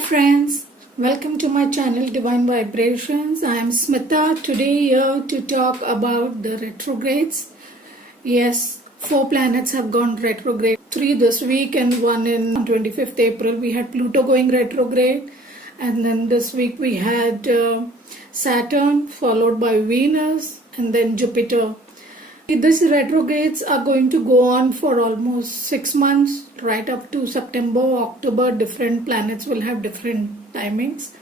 friends, welcome to my channel Divine Vibrations. I am Smita, today here to talk about the retrogrades. Yes, 4 planets have gone retrograde, 3 this week and 1 in 25th April. We had Pluto going retrograde, and then this week we had Saturn followed by Venus and then Jupiter. These retrogrades are going to go on for almost 6 months, right up to September, October. Different planets will have different timings.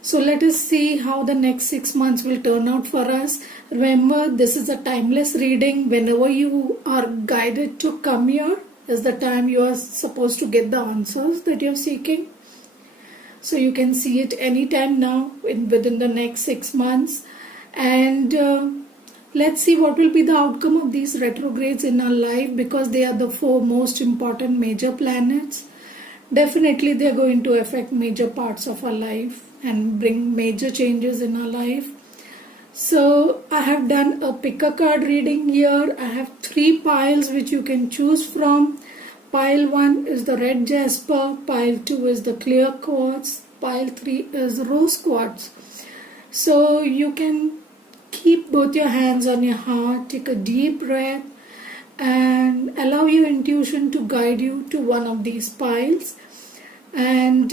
So let us see how the next 6 months will turn out for us. Remember, this is a timeless reading. Whenever you are guided to come here is the time you are supposed to get the answers that you're seeking. So you can see it anytime now within the next 6 months. And let's see what will be the outcome of these retrogrades in our life, because they are the 4 most important major planets. Definitely they are going to affect major parts of our life and bring major changes in our life. So I have done a pick a card reading here. I have 3 piles which you can choose from. Pile 1 is the red jasper, pile 2 is the clear quartz, pile 3 is rose quartz. So you can keep both your hands on your heart, take a deep breath and allow your intuition to guide you to one of these piles, and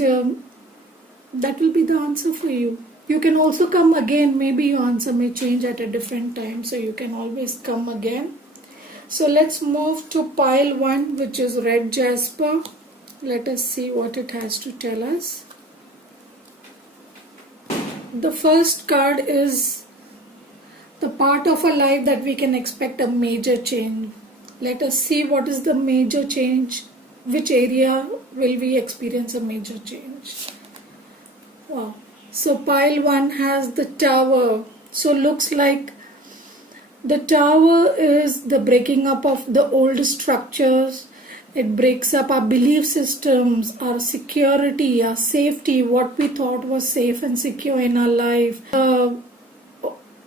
that will be the answer for you. You can also come again, maybe your answer may change at a different time, so you can always come again. So let's move to pile 1, which is red jasper. Let us see what it has to tell us. The first card is the part of our life that we can expect a major change. Let us see what is the major change. Which area will we experience a major change? Wow. So pile 1 has the tower. So looks like the tower is the breaking up of the old structures. It breaks up our belief systems, our security, our safety, what we thought was safe and secure in our life.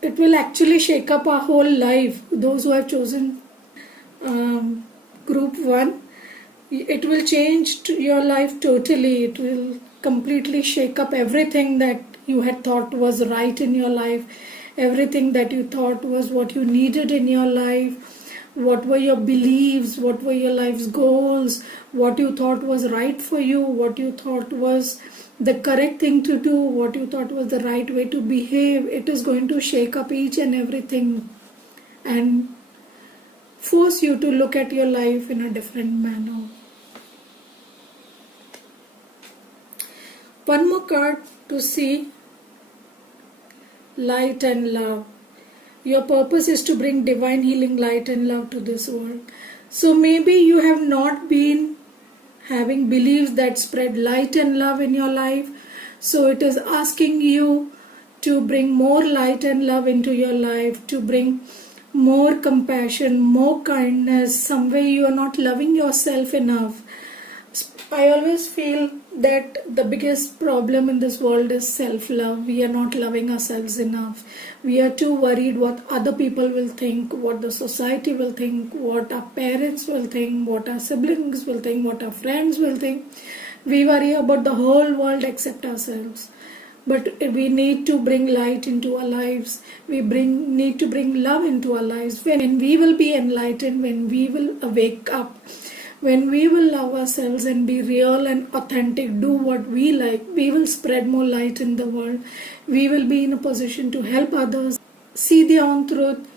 It will actually shake up our whole life. Those who have chosen group 1, it will change your life totally. It will completely shake up everything that you had thought was right in your life, everything that you thought was what you needed in your life, what were your beliefs, what were your life's goals, what you thought was right for you, what you thought was the correct thing to do, what you thought was the right way to behave. It is going to shake up each and everything and force you to look at your life in a different manner. One more card to see. Light and love. Your purpose is to bring divine healing, light and love to this world. So maybe you have not been having beliefs that spread light and love in your life. So it is asking you to bring more light and love into your life, to bring more compassion, more kindness. Somewhere you are not loving yourself enough. I always feel that the biggest problem in this world is self-love. We are not loving ourselves enough. We are too worried what other people will think, what the society will think, what our parents will think, what our siblings will think, what our friends will think. We worry about the whole world except ourselves. But we need to bring light into our lives. We need to bring love into our lives. When we will be enlightened, when we will wake up, when we will love ourselves and be real and authentic, do what we like, we will spread more light in the world. We will be in a position to help others see their own truth,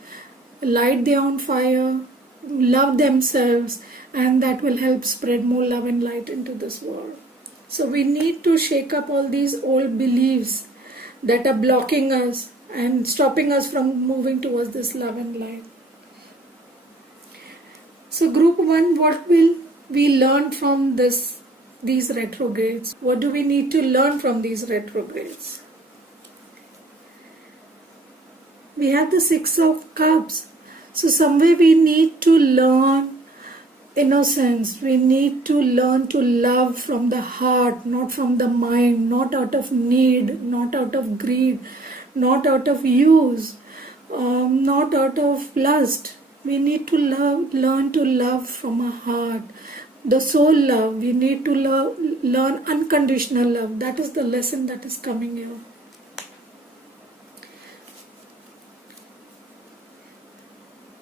light their own fire, love themselves, and that will help spread more love and light into this world. So we need to shake up all these old beliefs that are blocking us and stopping us from moving towards this love and light. So group 1, what will we learn from these retrogrades? What do we need to learn from these retrogrades? We have the 6 of Cups. So somewhere we need to learn innocence. We need to learn to love from the heart, not from the mind, not out of need, not out of greed, not out of use, not out of lust. We need to learn to love from our heart. the soul love. We need to learn unconditional love. That is the lesson that is coming here.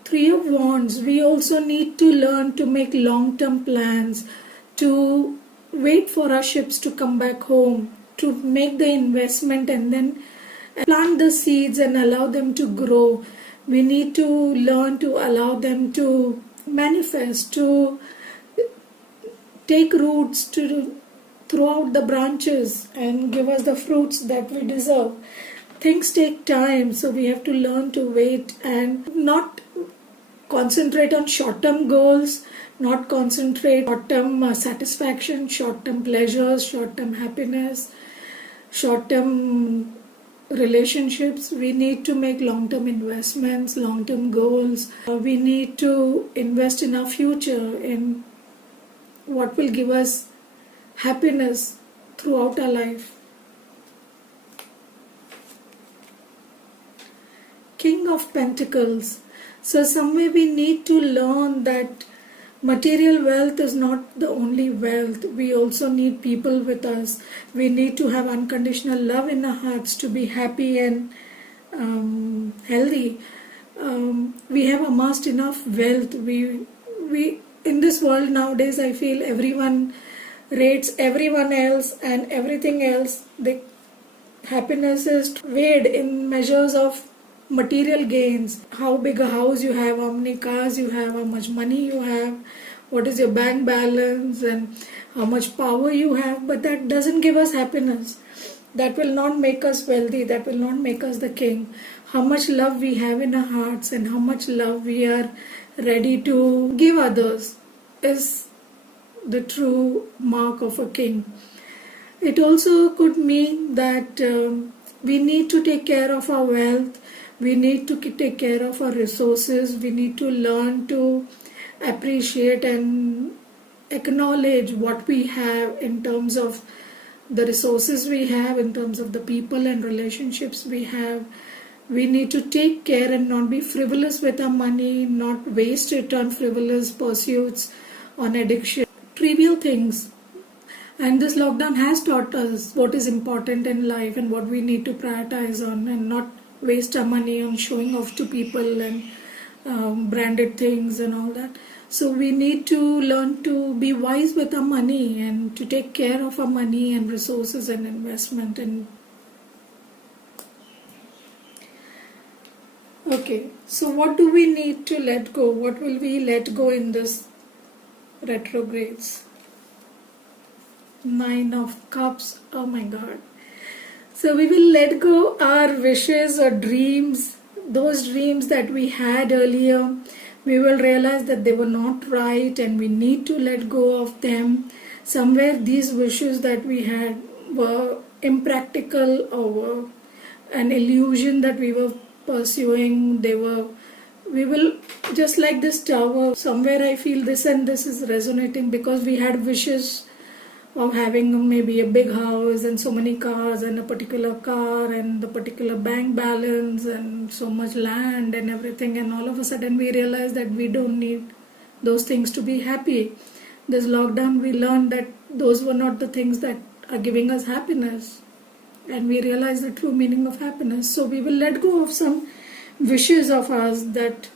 Three of Wands, we also need to learn to make long-term plans, to wait for our ships to come back home, to make the investment and then plant the seeds and allow them to grow. We need to learn to allow them to manifest, to take roots, to throw out the branches and give us the fruits that we deserve. Things take time, so we have to learn to wait and not concentrate on short-term goals, not concentrate on short-term satisfaction, short-term pleasures, short-term happiness, short-term relationships. We need to make long-term investments, long-term goals. We need to invest in our future, in what will give us happiness throughout our life. King of Pentacles. So somewhere we need to learn that material wealth is not the only wealth. We also need people with us. We need to have unconditional love in our hearts to be happy and healthy. We have amassed enough wealth. We in this world nowadays, I feel everyone rates everyone else and everything else. The happiness is weighed in measures of material gains. How big a house you have, how many cars you have, how much money you have, what is your bank balance, and how much power you have. But that doesn't give us happiness. That will not make us wealthy. That will not make us the king. How much love we have in our hearts and how much love we are ready to give others is the true mark of a king. It also could mean that we need to take care of our wealth. We need to take care of our resources. We need to learn to appreciate and acknowledge what we have in terms of the resources we have, in terms of the people and relationships we have. We need to take care and not be frivolous with our money, not waste it on frivolous pursuits, on addiction, trivial things. And this lockdown has taught us what is important in life and what we need to prioritize on, and not waste our money on showing off to people and branded things and all that. So we need to learn to be wise with our money and to take care of our money and resources and investment. And okay, so what do we need to let go? What will we let go in this retrogrades? Nine of Cups. Oh my God. So we will let go our wishes or dreams, those dreams that we had earlier. We will realize that they were not right and we need to let go of them. Somewhere these wishes that we had were impractical or were an illusion that we were pursuing. We will, just like this tower, somewhere I feel this and this is resonating, because we had wishes of having maybe a big house and so many cars and a particular car and the particular bank balance and so much land and everything, and all of a sudden we realize that we don't need those things to be happy. This lockdown we learned that those were not the things that are giving us happiness, and we realize the true meaning of happiness. So we will let go of some wishes of ours that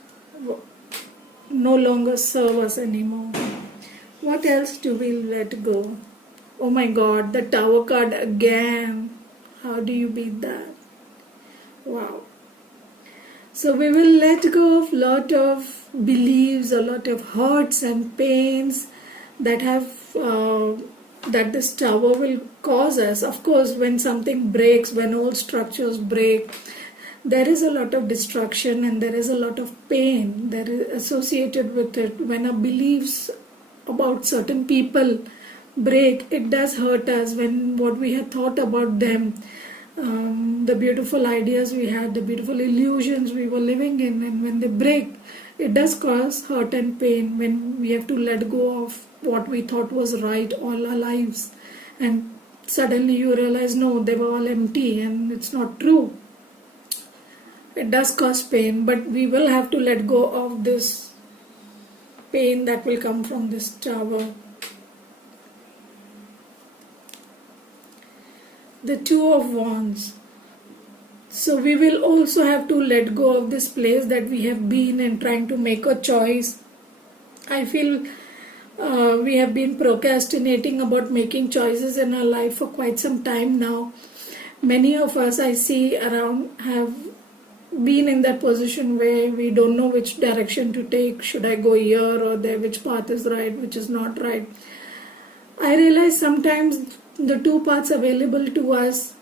no longer serve us anymore. What else do we let go? Oh my God, the Tower card again. How do you beat that? Wow. So we will let go of a lot of beliefs, a lot of hurts and pains that that this tower will cause us. Of course, when something breaks, when old structures break, there is a lot of destruction and there is a lot of pain that is associated with it. When our beliefs about certain people break, it does hurt us. When what we had thought about them, the beautiful ideas we had, the beautiful illusions we were living in, and when they break, it does cause hurt and pain. When we have to let go of what we thought was right all our lives, and suddenly you realize no, they were all empty and it's not true. It does cause pain, but we will have to let go of this pain that will come from this tower. the Two of Wands. So we will also have to let go of this place that we have been in, trying to make a choice. I feel we have been procrastinating about making choices in our life for quite some time now. Many of us I see around have been in that position where we don't know which direction to take. Should I go here or there? Which path is right, which is not right? I realize sometimes the two paths available to us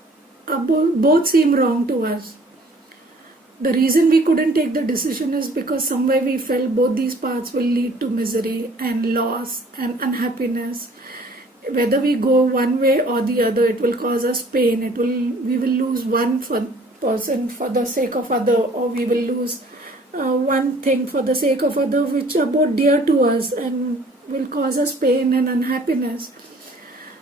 both seem wrong to us. The reason we couldn't take the decision is because somewhere we felt both these paths will lead to misery and loss and unhappiness. Whether we go one way or the other, it will cause us pain. We will lose one person for the sake of other, or we will lose one thing for the sake of other, which are both dear to us and will cause us pain and unhappiness.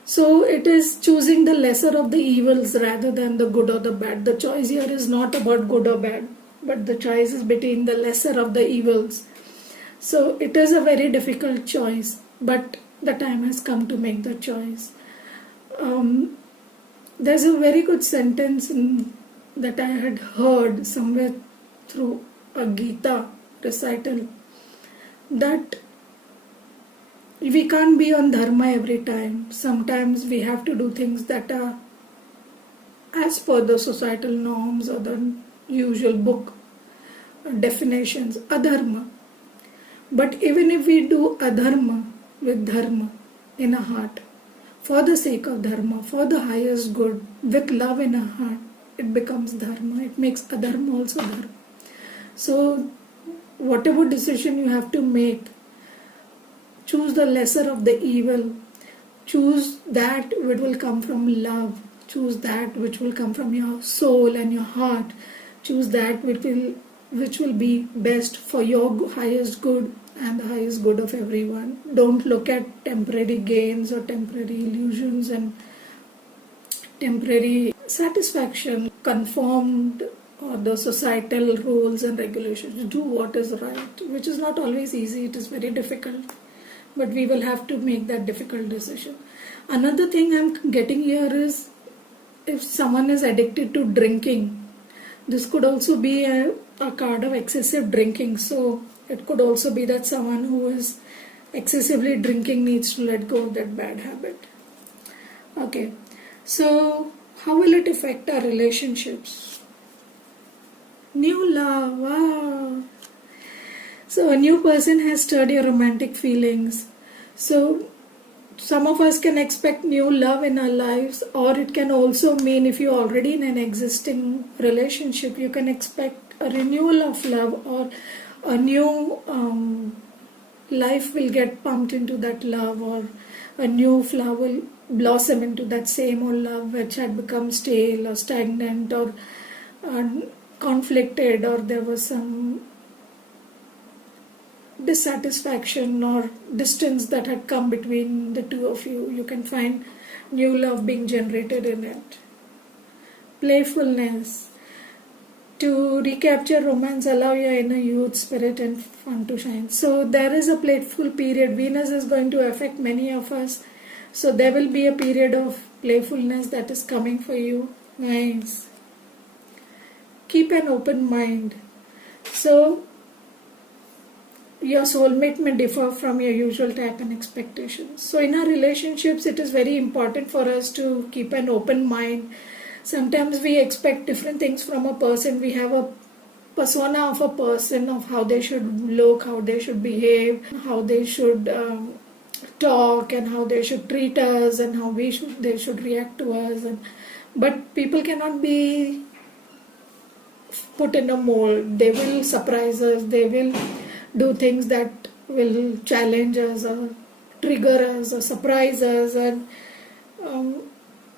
So it is choosing the lesser of the evils rather than the good or the bad. The choice here is not about good or bad, but the choice is between the lesser of the evils. So it is a very difficult choice, but the time has come to make the choice. There's a very good sentence that I had heard somewhere through a Gita recital, that we can't be on dharma every time. Sometimes we have to do things that are as per the societal norms or the usual book definitions, adharma. But even if we do adharma with dharma in our heart, for the sake of dharma, for the highest good, with love in our heart, it becomes dharma. It makes adharma also dharma. So whatever decision you have to make, choose the lesser of the evil. Choose that which will come from love. Choose that which will come from your soul and your heart. Choose that which will be best for your highest good and the highest good of everyone. Don't look at temporary gains or temporary illusions and temporary satisfaction conformed or the societal rules and regulations. Do what is right, which is not always easy. It is very difficult. But we will have to make that difficult decision. Another thing I'm getting here is, if someone is addicted to drinking, this could also be a card of excessive drinking. So it could also be that someone who is excessively drinking needs to let go of that bad habit. Okay, so how will it affect our relationships? New love, wow. So a new person has stirred your romantic feelings. So some of us can expect new love in our lives, or it can also mean if you're already in an existing relationship, you can expect a renewal of love, or a new life will get pumped into that love, or a new flower will blossom into that same old love which had become stale or stagnant or conflicted, or there was some dissatisfaction or distance that had come between the two of you. You can find new love being generated in it. Playfulness. To recapture romance, allow your inner youth, spirit and fun to shine. So there is a playful period. Venus is going to affect many of us. So there will be a period of playfulness that is coming for you. Nice. Keep an open mind. So your soulmate may differ from your usual type and expectations. So in our relationships, it is very important for us to keep an open mind. Sometimes we expect different things from a person. We have a persona of a person, of how they should look, how they should behave, how they should talk, and how they should treat us, and how they should react to us. But people cannot be put in a mold. They will surprise us. They will do things that will challenge us or trigger us or surprise us, and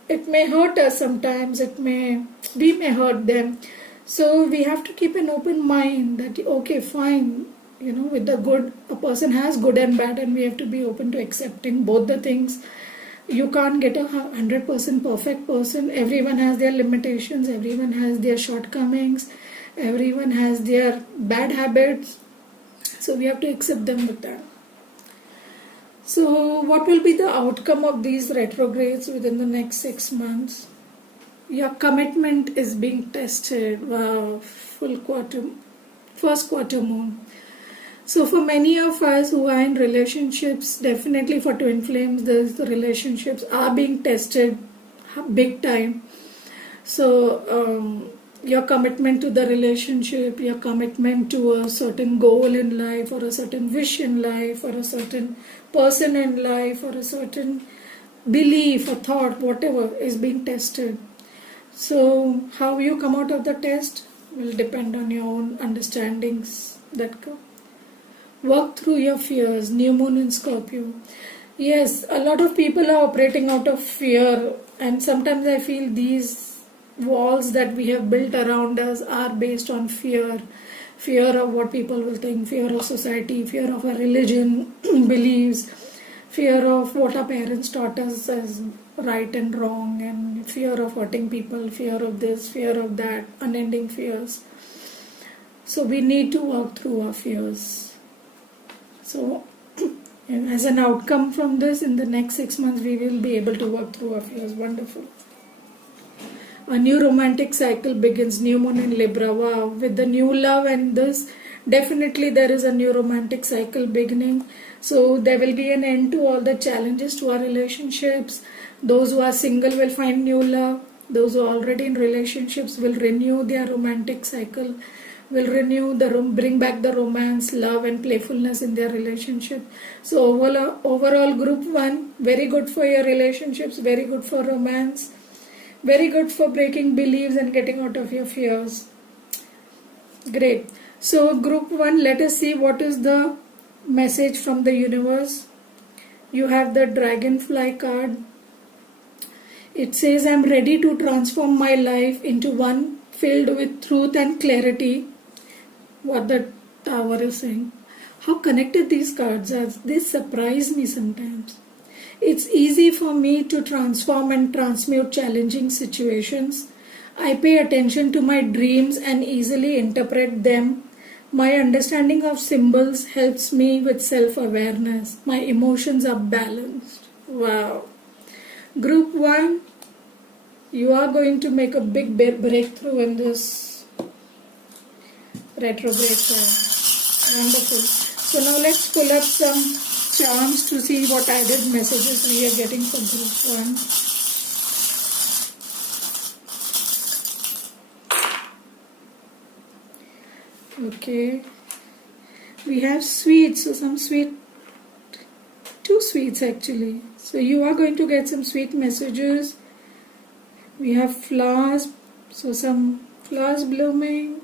it may hurt us sometimes. We may hurt them. So we have to keep an open mind that okay, fine, with the good, a person has good and bad, and we have to be open to accepting both the things. You can't get a 100% perfect person. Everyone has their limitations. Everyone has their shortcomings. Everyone has their bad habits. So we have to accept them with that. So what will be the outcome of these retrogrades within the next 6 months? Your commitment is being tested. Wow, first quarter moon. So for many of us who are in relationships, definitely for twin flames, the relationships are being tested big time. So your commitment to the relationship, your commitment to a certain goal in life, or a certain wish in life, or a certain person in life, or a certain belief or thought, whatever, is being tested. So how you come out of the test will depend on your own understandings that come. Work through your fears. New moon in Scorpio. Yes, a lot of people are operating out of fear, and sometimes I feel these walls that we have built around us are based on fear. Fear of what people will think, fear of society, fear of our religion, beliefs, fear of what our parents taught us as right and wrong, and fear of hurting people, fear of this, fear of that, unending fears. So we need to work through our fears. So as an outcome from this, in the next 6 months, we will be able to work through our fears. Wonderful. A new romantic cycle begins. New moon in Libra. Wow. With the new love and this, definitely there is a new romantic cycle beginning. So there will be an end to all the challenges to our relationships. Those who are single will find new love. Those who are already in relationships will renew their romantic cycle, will renew bring back the romance, love and playfulness in their relationship. So overall group 1, very good for your relationships, very good for romance, very good for breaking beliefs and getting out of your fears. Great. So group 1, let us see what is the message from the universe. You have the dragonfly card. It says, I'm ready to transform my life into one filled with truth and clarity. What the tower is saying. How connected these cards are. They surprise me sometimes. It's easy for me to transform and transmute challenging situations. I pay attention to my dreams and easily interpret them. My understanding of symbols helps me with self-awareness. My emotions are balanced. Wow. Group 1, you are going to make a big breakthrough in this retrograde time. Wonderful. So now let's pull up some charms to see what added messages we are getting for group 1. Okay. We have sweets. So some sweet, 2 sweets actually. So you are going to get some sweet messages. We have flowers. So some flowers blooming.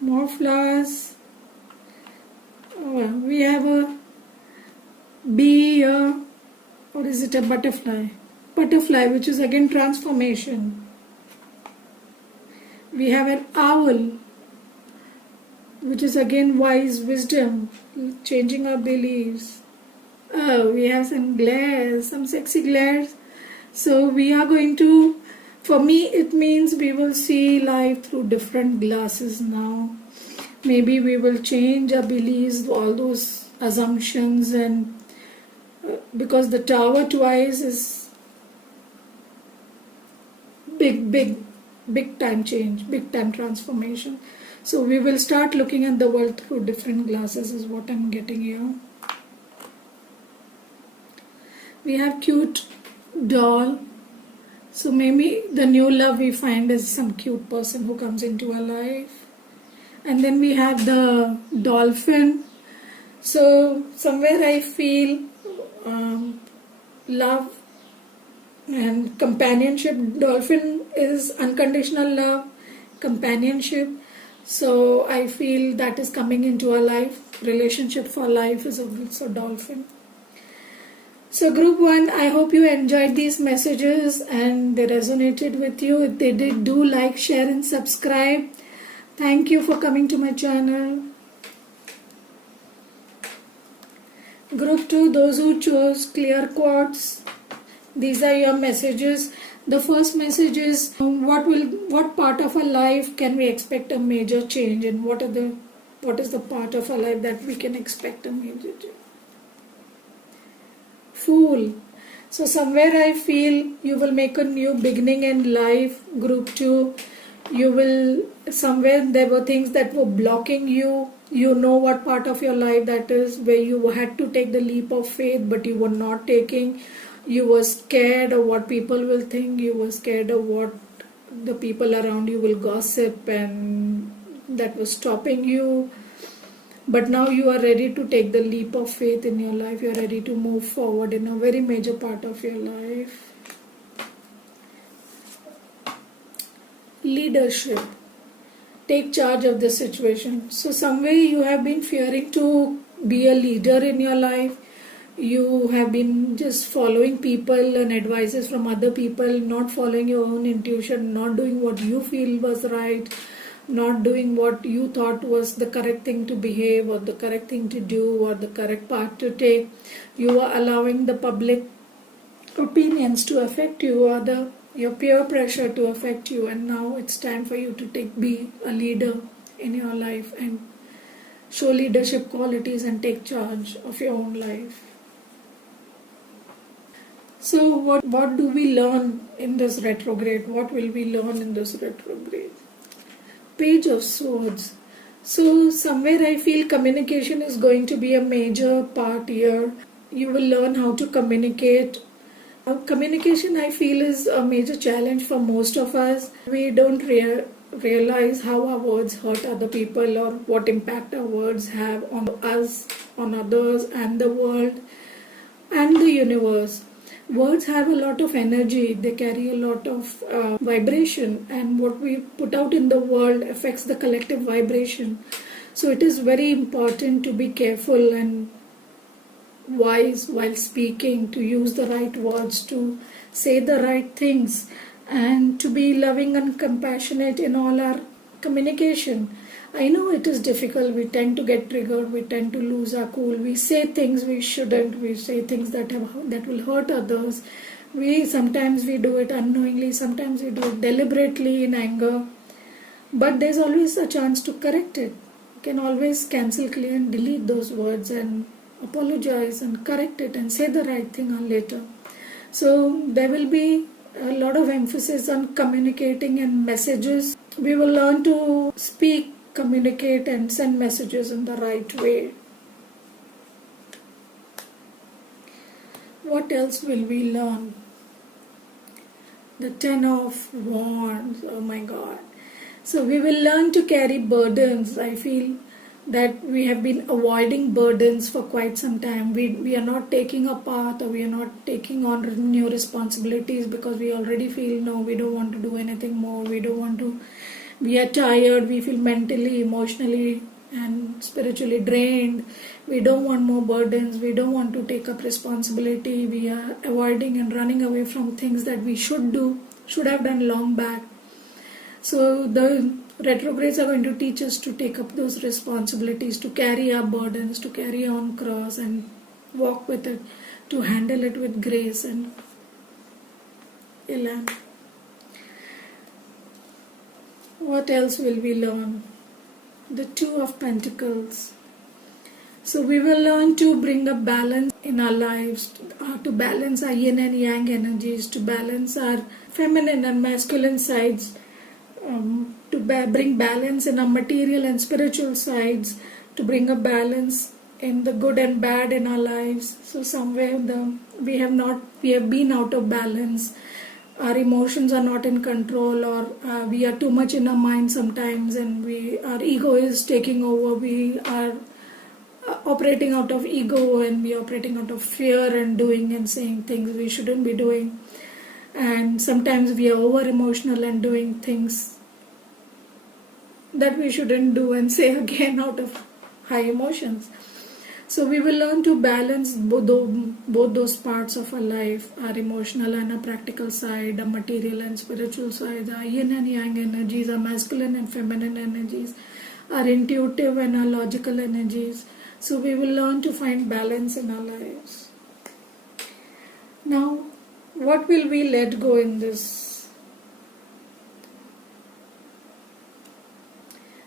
More flowers. Oh, we have a bee here. Or is it a butterfly? Butterfly, which is again transformation. We have an owl, which is again wise wisdom, changing our beliefs. Oh, we have some glares, some sexy glares. So we are going to, for me it means we will see life through different glasses now. Maybe we will change our beliefs, all those assumptions, and because the tower twice is big time change, big time transformation. So we will start looking at the world through different glasses is what I'm getting here. We have cute doll. So maybe the new love we find is some cute person who comes into our life. And then we have the dolphin. So somewhere I feel love and companionship. Dolphin is unconditional love, companionship. So I feel that is coming into our life. Relationship for life is also dolphin. So group 1, I hope you enjoyed these messages and they resonated with you. If they did, do like, share and subscribe. Thank you for coming to my channel. Group 2, those who chose clear quartz, these are your messages. The first message is what part of our life can we expect a major change in? What is the part of our life that we can expect a major change? Fool. So somewhere I feel you will make a new beginning in life. Group 2, you will, somewhere there were things that were blocking you. You know what part of your life that is, where you had to take the leap of faith but you were not taking. You were scared of what people will think. You were scared of what the people around you will gossip, and that was stopping you. But now you are ready to take the leap of faith in your life. You are ready to move forward in a very major part of your life. Leadership. Take charge of the situation. So some way you have been fearing to be a leader in your life. You have been just following people and advices from other people, not following your own intuition, not doing what you feel was right, not doing what you thought was the correct thing to behave or the correct thing to do or the correct path to take. You are allowing the public opinions to affect you, or your peer pressure to affect you, and now it's time for you to be a leader in your life and show leadership qualities and take charge of your own life. So what do we learn in this retrograde? What will we learn in this retrograde? Page of Swords. So somewhere I feel communication is going to be a major part here. You will learn how to communicate. Communication, I feel, is a major challenge for most of us. We don't realize how our words hurt other people or what impact our words have on us, on others, and the world and the universe. Words have a lot of energy, they carry a lot of vibration, and what we put out in the world affects the collective vibration. So it is very important to be careful and wise while speaking, to use the right words, to say the right things, and to be loving and compassionate in all our communication. I know it is difficult. We tend to get triggered. We tend to lose our cool. We say things we shouldn't. We say things that will hurt others. Sometimes we do it unknowingly. Sometimes we do it deliberately in anger. But there's always a chance to correct it. You can always cancel, clear, and delete those words and apologize and correct it and say the right thing on later. So there will be a lot of emphasis on communicating and messages. We will learn to speak, communicate, and send messages in the right way. What else will we learn? The Ten of Wands. Oh my God. So we will learn to carry burdens. I feel that we have been avoiding burdens for quite some time. We are not taking a path, or we are not taking on new responsibilities because we already feel, no, we don't want to do anything more. We are tired, we feel mentally, emotionally and spiritually drained. We don't want more burdens, we don't want to take up responsibility. We are avoiding and running away from things that we should have done long back. So the retrogrades are going to teach us to take up those responsibilities, to carry our burdens, to carry on cross and walk with it, to handle it with grace and elan. What else will we learn? The Two of Pentacles. So we will learn to bring a balance in our lives, to balance our yin and yang energies, to balance our feminine and masculine sides, to bring balance in our material and spiritual sides, to bring a balance in the good and bad in our lives. So somewhere we have been out of balance. Our emotions are not in control, or we are too much in our mind sometimes, and our ego is taking over. We are operating out of ego, and we are operating out of fear and doing and saying things we shouldn't be doing. And sometimes we are over emotional and doing things that we shouldn't do and say again out of high emotions. So we will learn to balance both those parts of our life, our emotional and our practical side, our material and spiritual side, our yin and yang energies, our masculine and feminine energies, our intuitive and our logical energies. So we will learn to find balance in our lives. Now, what will we let go in this?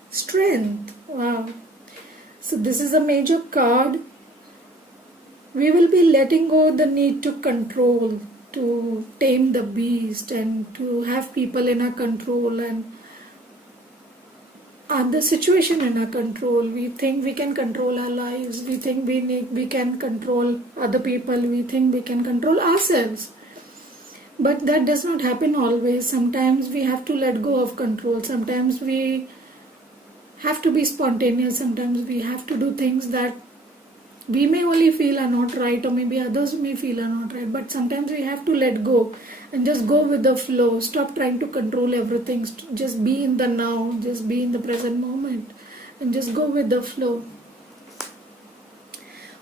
Strength. Wow. So this is a major card. We will be letting go the need to control, to tame the beast, and to have people in our control and the situation in our control. We think we can control our lives. We think we can control other people. We think we can control ourselves. But that does not happen always. Sometimes we have to let go of control. Sometimes we have to be spontaneous. Sometimes we have to do things that we may only feel are not right, or maybe others may feel are not right. But sometimes we have to let go and just go with the flow. Stop trying to control everything. Just be in the now. Just be in the present moment and just go with the flow.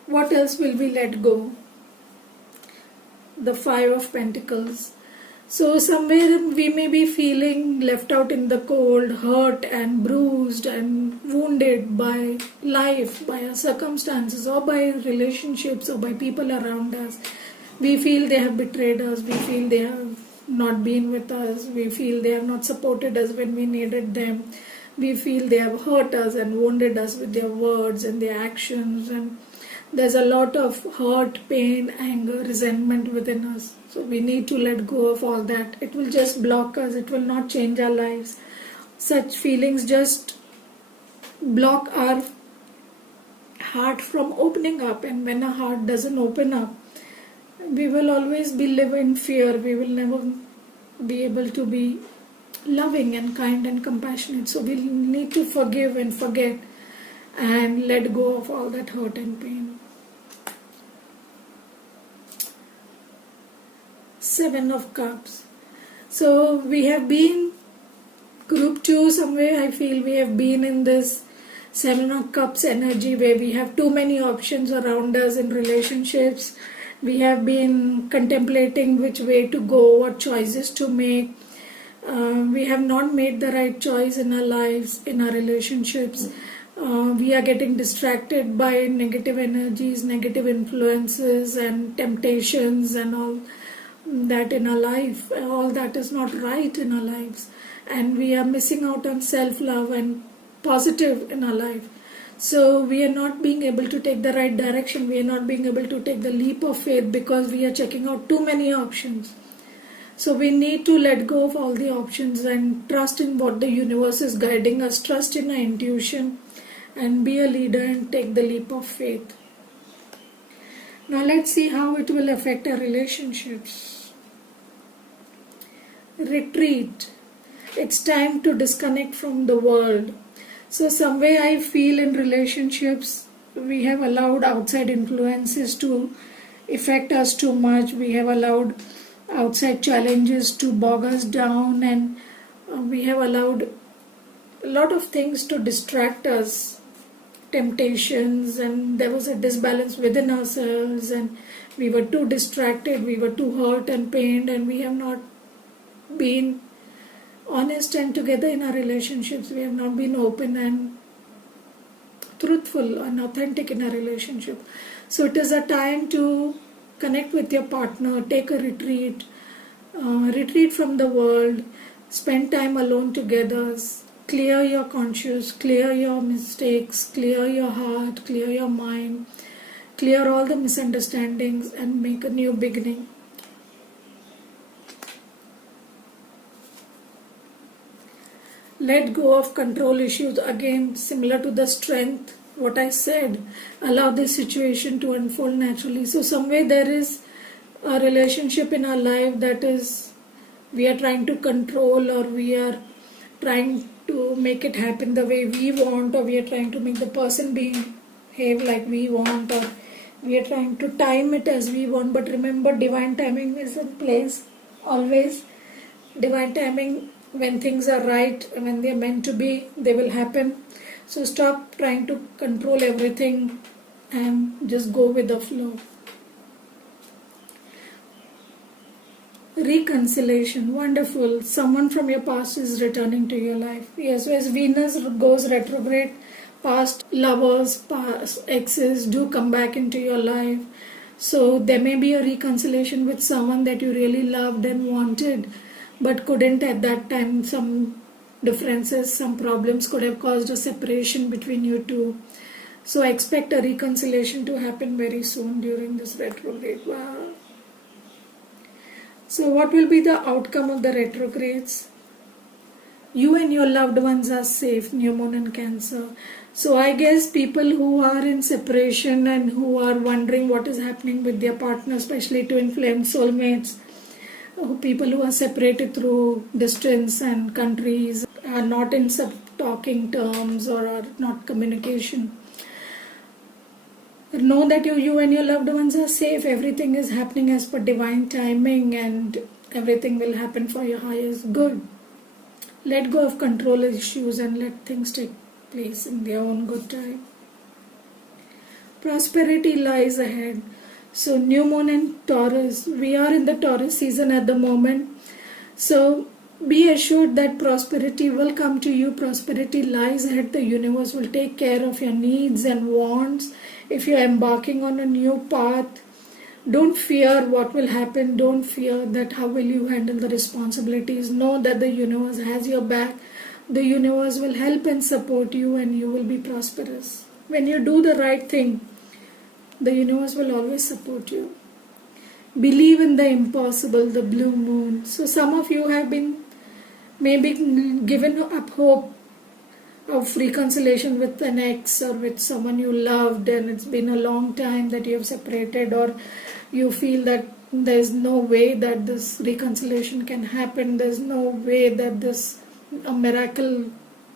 What else will we let go? The Five of Pentacles. So somewhere we may be feeling left out in the cold, hurt and bruised and wounded by life, by our circumstances, or by relationships, or by people around us. We feel they have betrayed us. We feel they have not been with us. We feel they have not supported us when we needed them. We feel they have hurt us and wounded us with their words and their actions, and there's a lot of hurt, pain, anger, resentment within us. So we need to let go of all that. It will just block us. It will not change our lives. Such feelings just block our heart from opening up. And when our heart doesn't open up, we will always be live in fear. We will never be able to be loving and kind and compassionate. So we need to forgive and forget and let go of all that hurt and pain. Seven of Cups. So we have been group 2 somewhere. I feel we have been in this Seven of Cups energy where we have too many options around us in relationships. We have been contemplating which way to go, what choices to make. We have not made the right choice in our lives, in our relationships. We are getting distracted by negative energies, negative influences and temptations and all that in our life. All that is not right in our lives, and we are missing out on self-love and positive in our life. So we are not being able to take the right direction. We are not being able to take the leap of faith because we are checking out too many options. So we need to let go of all the options and trust in what the universe is guiding us, trust in our intuition, and be a leader and take the leap of faith. Now let's see how it will affect our relationships. Retreat. It's time to disconnect from the world. So some way I feel in relationships we have allowed outside influences to affect us too much. We have allowed outside challenges to bog us down, and we have allowed a lot of things to distract us, temptations, and there was a disbalance within ourselves, and we were too distracted, we were too hurt and pained, and we have not been honest and together in our relationships. We have not been open and truthful and authentic in our relationship. So it is a time to connect with your partner, take a retreat, retreat from the world, spend time alone together, clear your conscience, clear your mistakes, clear your heart, clear your mind, clear all the misunderstandings and make a new beginning. Let go of control issues. Again, similar to the strength, what I said, allow this situation to unfold naturally. So somewhere there is a relationship in our life that is, we are trying to control, or we are trying to make it happen the way we want, or we are trying to make the person behave like we want, or we are trying to time it as we want. But remember, divine timing is in place always. Divine timing, when things are right, when they are meant to be, they will happen. So stop trying to control everything and just go with the flow. Reconciliation, wonderful. Someone from your past is returning to your life. Yes, as Venus goes retrograde, past lovers, past exes do come back into your life. So there may be a reconciliation with someone that you really loved and wanted, but couldn't at that time. Some differences, some problems could have caused a separation between you two. So I expect a reconciliation to happen very soon during this retrograde. Wow. So what will be the outcome of the retrogrades? You and your loved ones are safe, new moon and Cancer. So I guess people who are in separation and who are wondering what is happening with their partner, especially twin flame soulmates, people who are separated through distance and countries, are not in talking terms or are not communication. Know that you and your loved ones are safe. Everything is happening as per divine timing and everything will happen for your highest good. Let go of control issues and let things take place in their own good time. Prosperity lies ahead. So new moon in Taurus. We are in the Taurus season at the moment. So be assured that prosperity will come to you. Prosperity lies ahead. The universe will take care of your needs and wants. If you are embarking on a new path, don't fear what will happen. Don't fear that how will you handle the responsibilities. Know that the universe has your back. The universe will help and support you and you will be prosperous. When you do the right thing, the universe will always support you. Believe in the impossible, the blue moon. So some of you have been maybe given up hope of reconciliation with an ex or with someone you loved, and it's been a long time that you have separated, or you feel that there's no way that this reconciliation can happen, there's no way that a miracle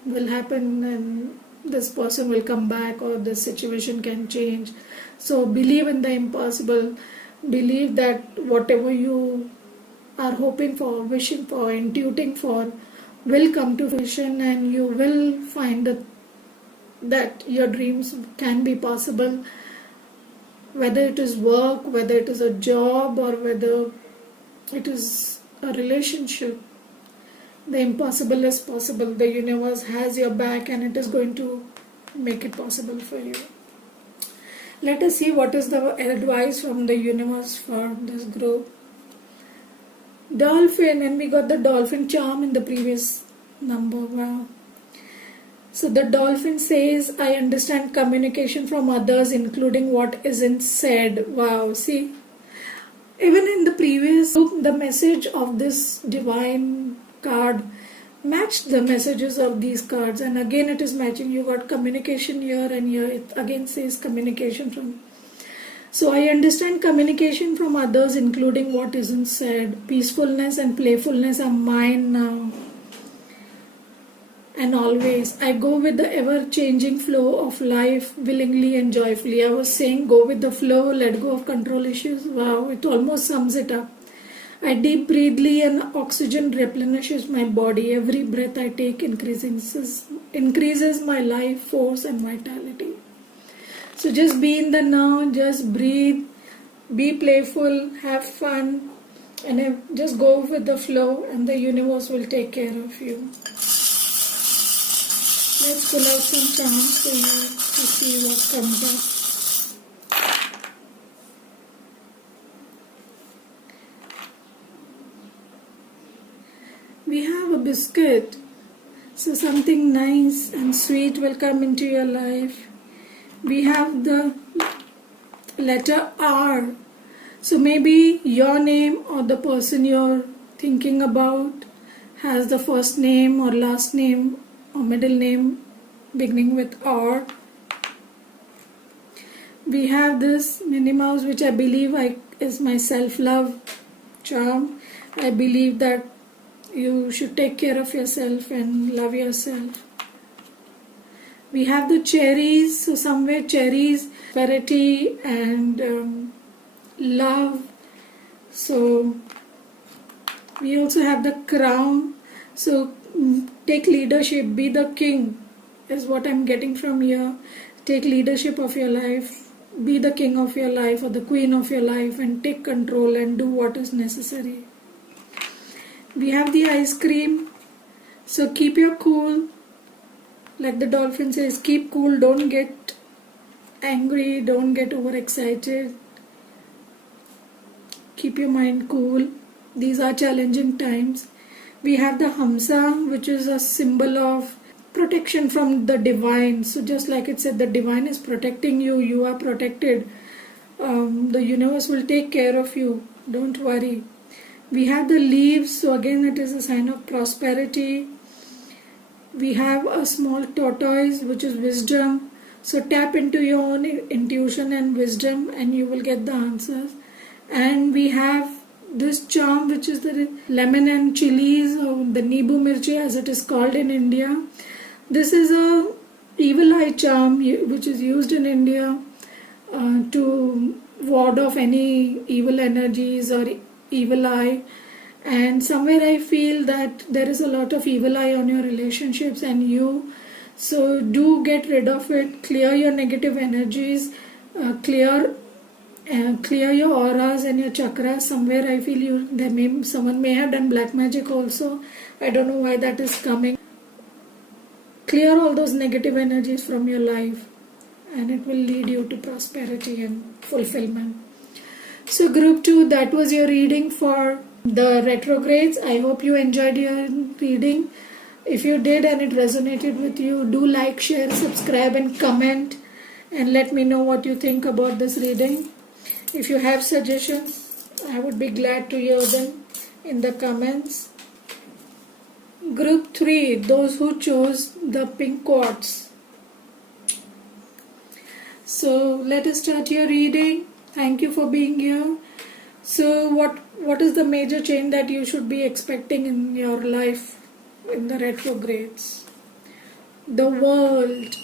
will happen and this person will come back or this situation can change. So believe in the impossible. Believe that whatever you are hoping for, wishing for, intuiting for will come to fruition, and you will find that your dreams can be possible, whether it is work, whether it is a job, or whether it is a relationship. The impossible is possible. The universe has your back and it is going to make it possible for you. Let us see what is the advice from the universe for this group. Dolphin, and we got the dolphin charm in the previous number. Wow. So the dolphin says, I understand communication from others, including what isn't said. Wow, see, even in the previous group, the message of this divine card matched the messages of these cards, and again it is matching. You got communication here, and here it again says communication from. So I understand communication from others, including what isn't said. Peacefulness and playfulness are mine now and always. I go with the ever-changing flow of life willingly and joyfully. I was saying go with the flow, let go of control issues. Wow, it almost sums it up. I deep breathly and oxygen replenishes my body. Every breath I take increases my life force and vitality. So just be in the now, just breathe, be playful, have fun, and just go with the flow, and the universe will take care of you. Let's pull out some charms for you to see what comes up. We have a biscuit, so something nice and sweet will come into your life. We have the letter R, so maybe your name or the person you're thinking about has the first name or last name or middle name beginning with R. We have this Minnie Mouse, which I believe is my self-love charm. I believe that you should take care of yourself and love yourself. We have the cherries, so somewhere cherries, prosperity and love. So we also have the crown. So take leadership, be the king is what I'm getting from here. Take leadership of your life, be the king of your life or the queen of your life, and take control and do what is necessary. We have the ice cream, so keep your cool. Like the dolphin says, keep cool, don't get angry, don't get overexcited. Keep your mind cool. These are challenging times. We have the Hamsa, which is a symbol of protection from the divine. So just like it said, the divine is protecting you, you are protected. The universe will take care of you, don't worry. We have the leaves, so again it is a sign of prosperity. We have a small tortoise, which is wisdom. So tap into your own intuition and wisdom and you will get the answers. And we have this charm, which is the lemon and chilies, or the Nibu Mirchi as it is called in India. This is a evil eye charm which is used in India to ward off any evil energies or evil eye. And somewhere I feel that there is a lot of evil eye on your relationships and you. So do get rid of it, clear your negative energies, clear your auras and your chakras. Somewhere I feel someone may have done black magic also. I don't know why that is coming. Clear all those negative energies from your life and it will lead you to prosperity and fulfillment. So group 2, that was your reading for the retrogrades. I hope you enjoyed your reading. If you did and it resonated with you, do like, share, subscribe and comment and let me know what you think about this reading. If you have suggestions, I would be glad to hear them in the comments. Group 3, those who chose the pink quartz. So let us start your reading. Thank you for being here. So what is the major change that you should be expecting in your life in the retrogrades? The world.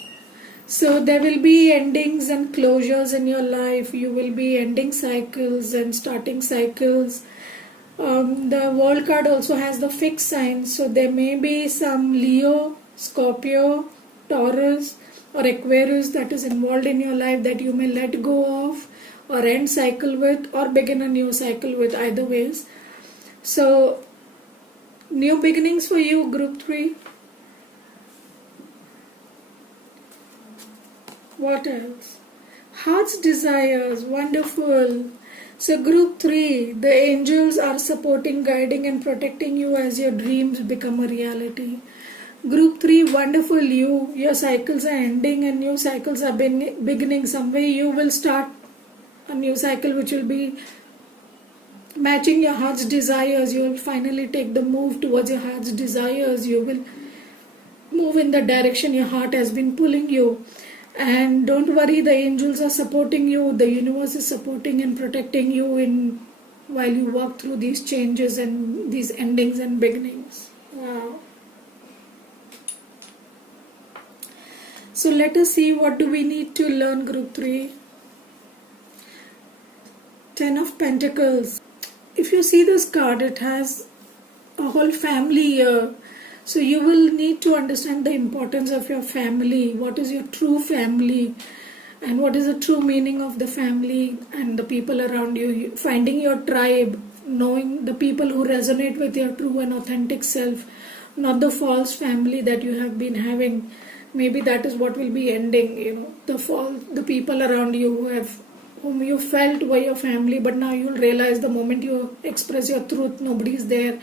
So there will be endings and closures in your life. You will be ending cycles and starting cycles. The world card also has the fixed signs. So there may be some Leo, Scorpio, Taurus or Aquarius that is involved in your life that you may let go of or end cycle with or begin a new cycle with, either ways. So new beginnings for you, group 3. What else? Heart's desires, wonderful. So group 3, the angels are supporting, guiding and protecting you as your dreams become a reality. Group 3, wonderful. Your cycles are ending and new cycles are beginning. Somewhere you will start a new cycle which will be matching your heart's desires. You will finally take the move towards your heart's desires. You will move in the direction your heart has been pulling you. And don't worry, the angels are supporting you. The universe is supporting and protecting you while you walk through these changes and these endings and beginnings. Wow. So let us see, what do we need to learn, group 3? 10 of Pentacles. If you see this card, it has a whole family here. So you will need to understand the importance of your family. What is your true family? And what is the true meaning of the family and the people around you? Finding your tribe, knowing the people who resonate with your true and authentic self, not the false family that you have been having. Maybe that is what will be ending, the people around you whom you felt were your family, but now you'll realize the moment you express your truth, nobody is there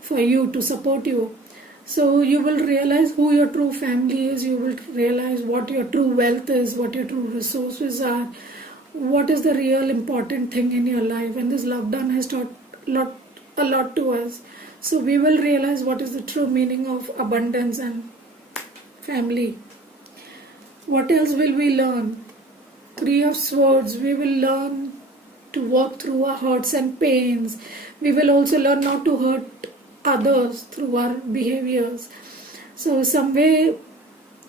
for you to support you. So you will realize who your true family is, you will realize what your true wealth is, what your true resources are, what is the real important thing in your life. And this lockdown has taught a lot to us. So we will realize what is the true meaning of abundance and family. What else will we learn? 3 of Swords. We will learn to walk through our hurts and pains. We will also learn not to hurt others through our behaviors. So some way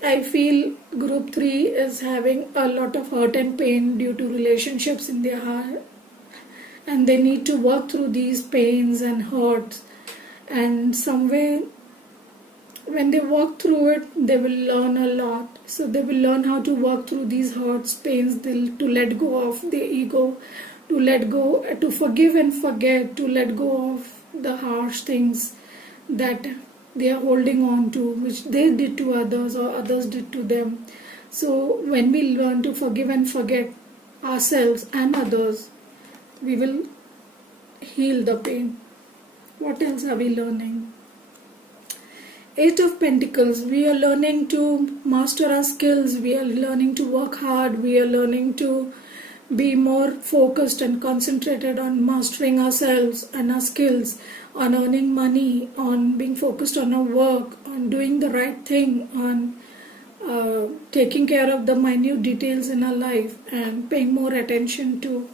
I feel group 3 is having a lot of hurt and pain due to relationships in their heart, and they need to work through these pains and hurts, and some way when they walk through it, they will learn a lot. So they will learn how to work through these hurts, pains, to let go of the ego, to let go, to forgive and forget, to let go of the harsh things that they are holding on to, which they did to others or others did to them. So when we learn to forgive and forget ourselves and others, we will heal the pain. What else are we learning? Eight of Pentacles, we are learning to master our skills, we are learning to work hard, we are learning to be more focused and concentrated on mastering ourselves and our skills, on earning money, on being focused on our work, on doing the right thing, on taking care of the minute details in our life and paying more attention to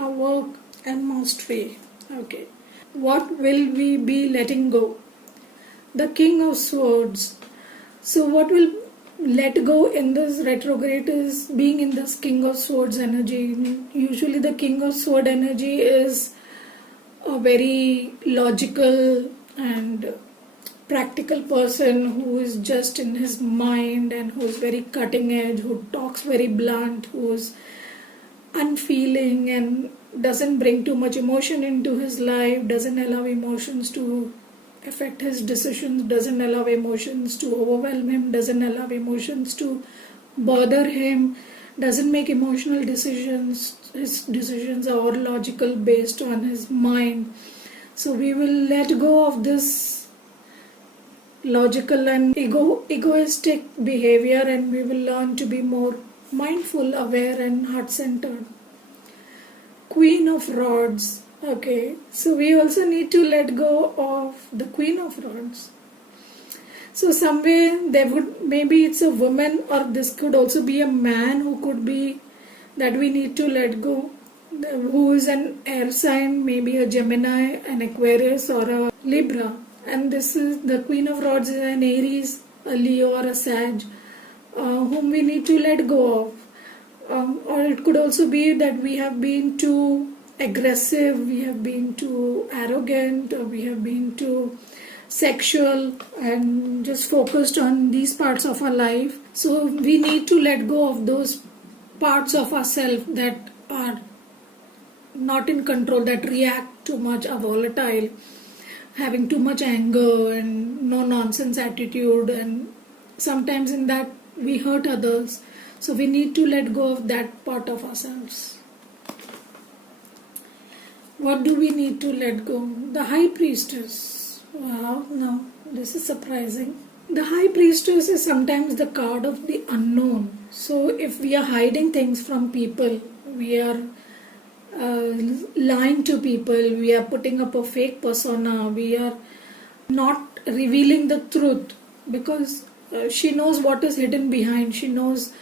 our work and mastery. Okay. What will we be letting go? The King of Swords. So what will let go in this retrograde is being in this King of Swords energy. Usually the King of Sword energy is a very logical and practical person who is just in his mind and who is very cutting edge, who talks very blunt, who is unfeeling and doesn't bring too much emotion into his life, doesn't allow emotions to affect his decisions, doesn't allow emotions to overwhelm him, doesn't allow emotions to bother him, doesn't make emotional decisions. His decisions are all logical based on his mind. So we will let go of this logical and egoistic behavior, and we will learn to be more mindful, aware and heart-centered. Queen of Rods. Okay, so we also need to let go of the Queen of Rods. So some way there would, maybe it's a woman or this could also be a man who could be that we need to let go, who is an air sign, maybe a Gemini, an Aquarius or a Libra. And this is the Queen of Rods is an Aries, a Leo or a Sag, whom we need to let go of. Or it could also be that we have been too aggressive, we have been too arrogant, or we have been too sexual and just focused on these parts of our life. So we need to let go of those parts of ourselves that are not in control, that react too much, are volatile, having too much anger and no nonsense attitude, and sometimes in that we hurt others. So we need to let go of that part of ourselves. What do we need to let go? The High Priestess. Wow, no, this is surprising. The High Priestess is sometimes the card of the unknown. So if we are hiding things from people, we are lying to people, we are putting up a fake persona, we are not revealing the truth, because she knows what is hidden behind. She knows,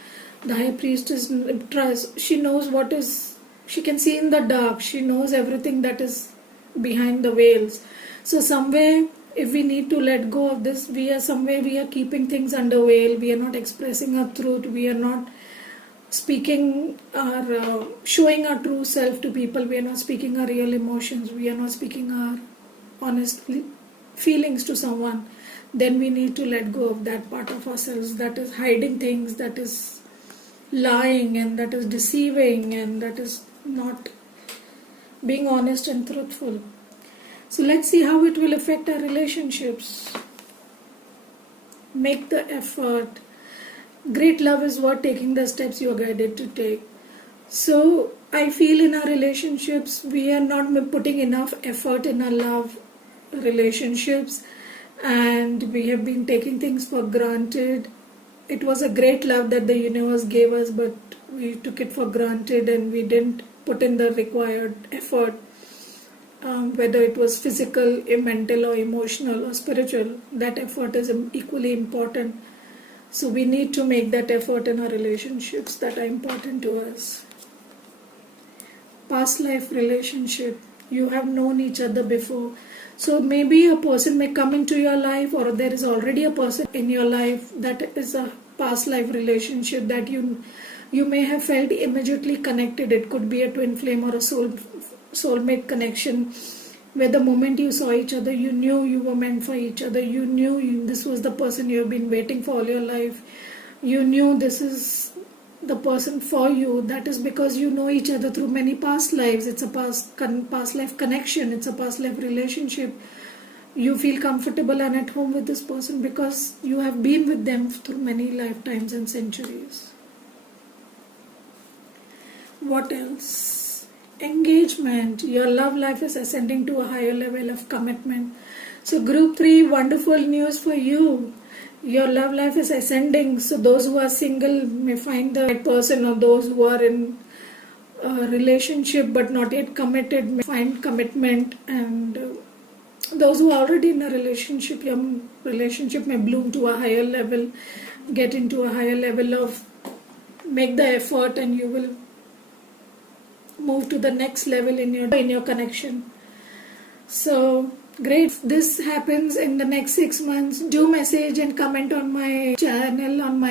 the High Priestess trust, she knows what is, she can see in the dark, she knows everything that is behind the veils. So somewhere if we need to let go of this, we are keeping things under veil, we are not expressing our truth, we are not speaking our showing our true self to people, we are not speaking our real emotions, we are not speaking our honest feelings to someone. Then we need to let go of that part of ourselves that is hiding things, that is lying and that is deceiving and that is not being honest and truthful. So let's see how it will affect our relationships. Make the effort. Great love is worth taking the steps you are guided to take. So I feel in our relationships we are not putting enough effort in our love relationships, and we have been taking things for granted. It was a great love that the universe gave us, but we took it for granted and we didn't put in the required effort, whether it was physical, mental or emotional or spiritual. That effort is equally important. So we need to make that effort in our relationships that are important to us. Past life relationship. You have known each other before. So maybe a person may come into your life, or there is already a person in your life that is a past life relationship that you may have felt immediately connected. It could be a twin flame or a soulmate connection, where the moment you saw each other, you knew you were meant for each other. You knew this was the person you have been waiting for all your life. You knew this is the person for you. That is because you know each other through many past lives. It's a past life connection. It's a past life relationship. You feel comfortable and at home with this person because you have been with them through many lifetimes and centuries. What else? Engagement. Your love life is ascending to a higher level of commitment. So group 3, wonderful news for you. Your love life is ascending. So those who are single may find the right person, or those who are in a relationship but not yet committed may find commitment, and those who are already in a relationship, your relationship may bloom to a higher level, get into a higher level of, make the effort, and you will move to the next level in your connection. So great. If this happens in the next 6 months, do message and comment on my channel on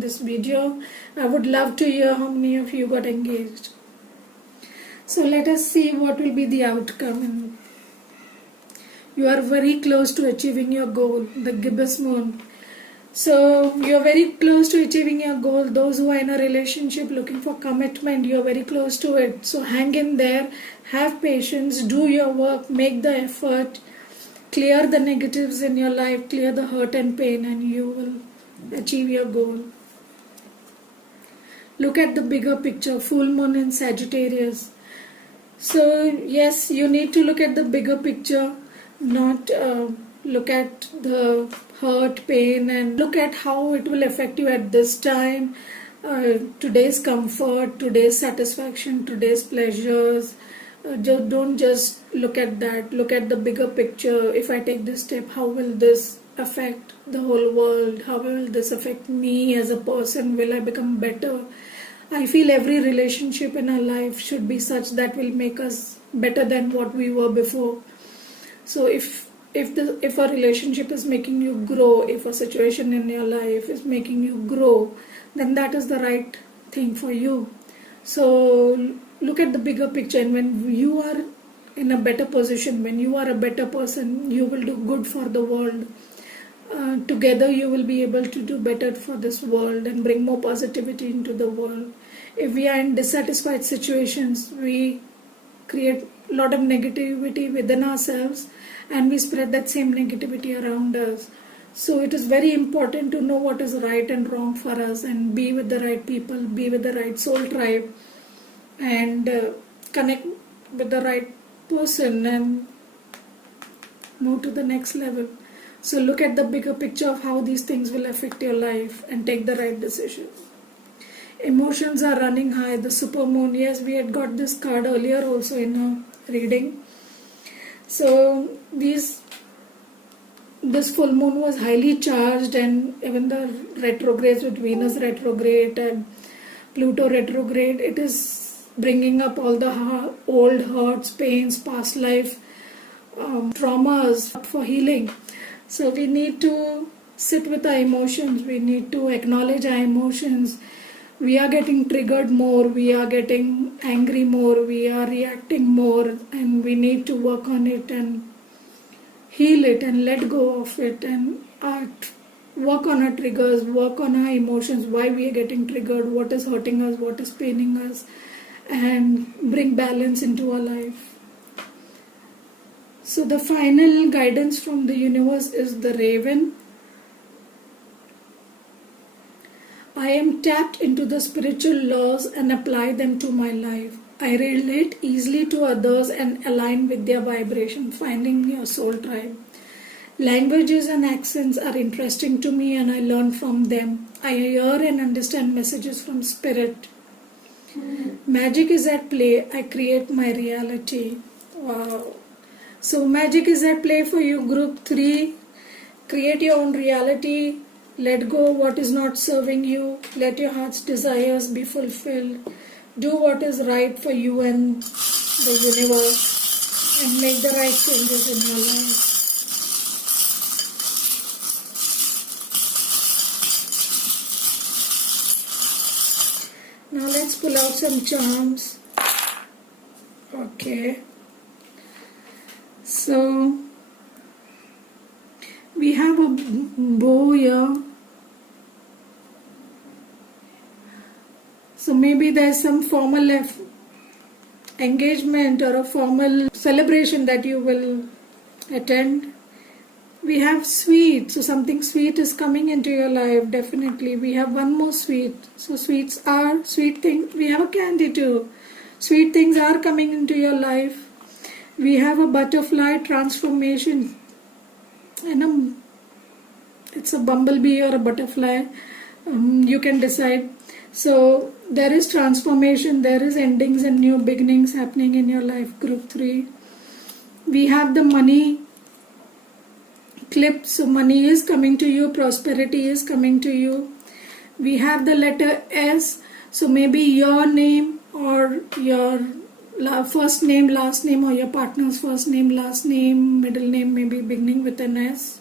this video. I would love to hear how many of you got engaged. So let us see what will be the outcome. You are very close to achieving your goal, the gibbous moon. So you're very close to achieving your goal. Those who are in a relationship looking for commitment, you're very close to it. So hang in there, have patience, do your work, make the effort, clear the negatives in your life, clear the hurt and pain, and you will achieve your goal. Look at the bigger picture, full moon in Sagittarius. So yes, you need to look at the bigger picture, not look at the hurt, pain, and look at how it will affect you at this time. Today's comfort, today's satisfaction, today's pleasures. Don't just look at that. Look at the bigger picture. If I take this step, how will this affect the whole world? How will this affect me as a person? Will I become better? I feel every relationship in our life should be such that will make us better than what we were before. So if a relationship is making you grow, if a situation in your life is making you grow, then that is the right thing for you. So look at the bigger picture, and when you are in a better position, when you are a better person, you will do good for the world. Together you will be able to do better for this world and bring more positivity into the world. If we are in dissatisfied situations, we create a lot of negativity within ourselves, and we spread that same negativity around us. So it is very important to know what is right and wrong for us, and be with the right people, be with the right soul tribe, and connect with the right person and move to the next level. So look at the bigger picture of how these things will affect your life and take the right decision. Emotions are running high. The supermoon, yes, we had got this card earlier also in a reading. So this full moon was highly charged, and even the retrogrades with Venus retrograde and Pluto retrograde, it is bringing up all the old hurts, pains, past life traumas for healing. So we need to sit with our emotions. We need to acknowledge our emotions. We are getting triggered more, we are getting angry more, we are reacting more, and we need to work on it and heal it and let go of it, and work on our triggers, work on our emotions, why we are getting triggered, what is hurting us, what is paining us, and bring balance into our life. So the final guidance from the universe is the Raven. I am tapped into the spiritual laws and apply them to my life. I relate easily to others and align with their vibration, finding your soul tribe. Languages and accents are interesting to me, and I learn from them. I hear and understand messages from spirit. Magic is at play. I create my reality. Wow. So magic is at play for you, group 3. Create your own reality. Let go what is not serving you. Let your heart's desires be fulfilled. Do what is right for you and the universe, and make the right changes in your life. Now let's pull out some charms. Okay. So we have a bow here. So maybe there's some formal engagement or a formal celebration that you will attend. We have sweet, so something sweet is coming into your life, definitely. We have one more sweet. So sweets are sweet things. We have a candy too. Sweet things are coming into your life. We have a butterfly transformation. it's a bumblebee or a butterfly. You can decide. So there is transformation, there is endings and new beginnings happening in your life. Group 3. We have the money clip. So money is coming to you, prosperity is coming to you. We have the letter S. So maybe your name or your first name, last name, or your partner's first name, last name, middle name may be beginning with an S.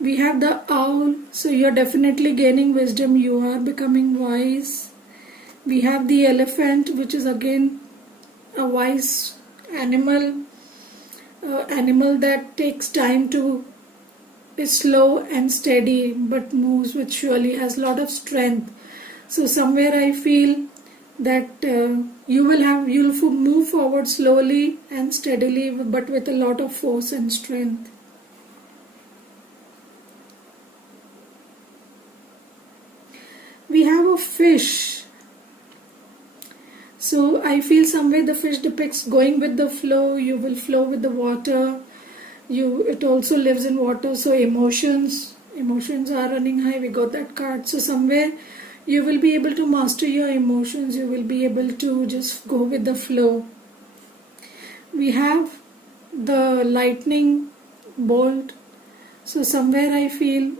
We have the owl. So you're definitely gaining wisdom. You are becoming wise. We have the elephant, which is again a wise animal. Animal that takes time to is slow and steady but moves with surely, has a lot of strength. So somewhere I feel that you'll move forward slowly and steadily but with a lot of force and strength. We have a fish. So I feel somewhere the fish depicts going with the flow. You will flow with the water. It also lives in water. So emotions are running high. We got that card. So somewhere you will be able to master your emotions. You will be able to just go with the flow. We have the lightning bolt. So somewhere I feel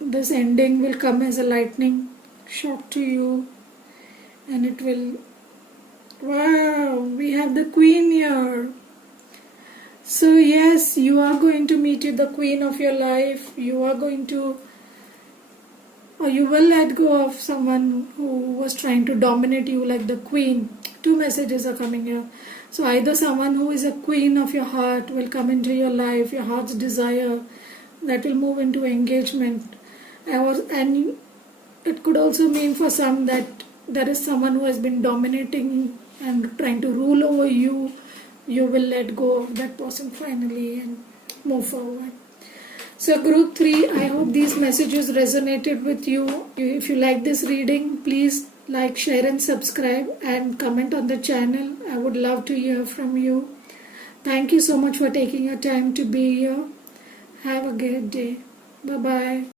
this ending will come as a lightning shock to you, and it will, wow, we have the queen here. So yes, you are going to meet the queen of your life. You are going to, or you will let go of someone who was trying to dominate you like the queen. 2 messages are coming here. So either someone who is a queen of your heart will come into your life, your heart's desire, that will move into engagement. And it could also mean for some that there is someone who has been dominating and trying to rule over you. You will let go of that person finally and move forward. So group 3, I hope these messages resonated with you. If you like this reading, please like, share and subscribe and comment on the channel. I would love to hear from you. Thank you so much for taking your time to be here. Have a great day. Bye-bye.